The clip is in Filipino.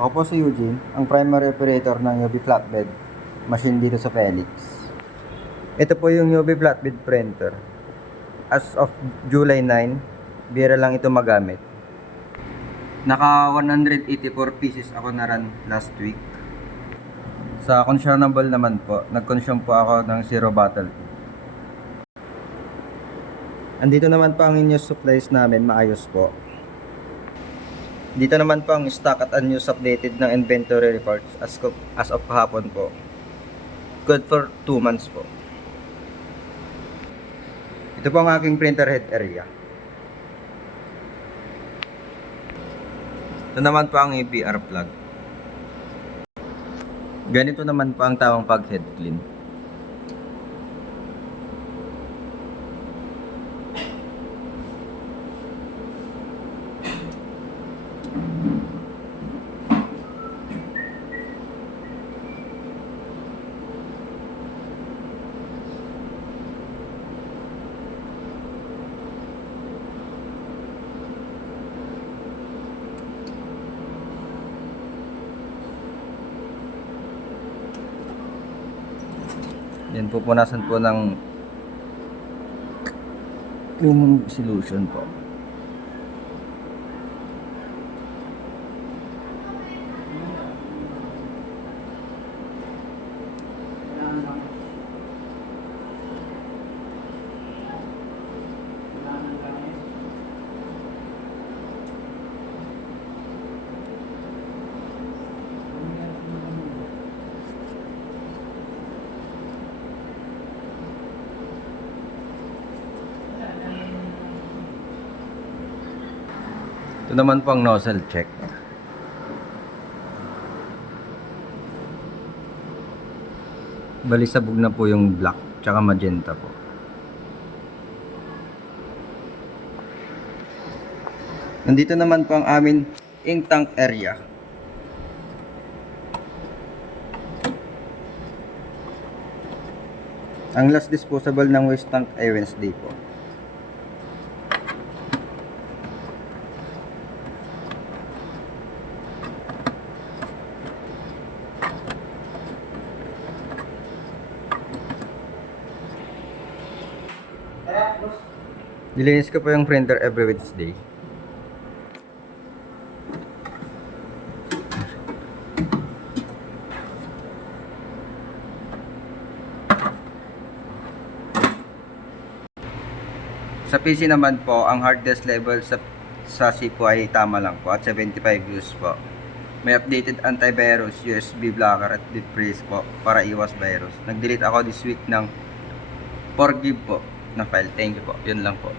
Ako po si Eugene, ang primary operator ng UV Flatbed machine dito sa Felix. Ito po yung UV Flatbed printer. As of July 9, bira lang ito magamit. Naka 184 pieces ako na run last week. Sa consumable naman po, nag-consume po ako ng Zero Bottle. Andito naman po ang in-use supplies namin, maayos po. Dito naman po ang stock at unused updated ng inventory reports as of kahapon po. Good for 2 months po. Ito po ang aking printer head area. Ito naman po ang APR plug. Ganito naman po ang tawang pag head clean. Yan, pupunasan po ng cleaning solution po. Ito naman po ang nozzle check. Balisabog na po yung black tsaka magenta po. Nandito naman po ang amin ink tank area. Ang last disposable ng waste tank ay Wednesday po. Nilinis ko po yung printer every Wednesday. Sa PC naman po, ang hard disk level sa CPU ay tama lang po at 75 views po. May updated antivirus, USB blocker at deep freeze po para iwas virus. Nag-delete ako this week ng 4 GB po na file. Thank you po. Yun lang po.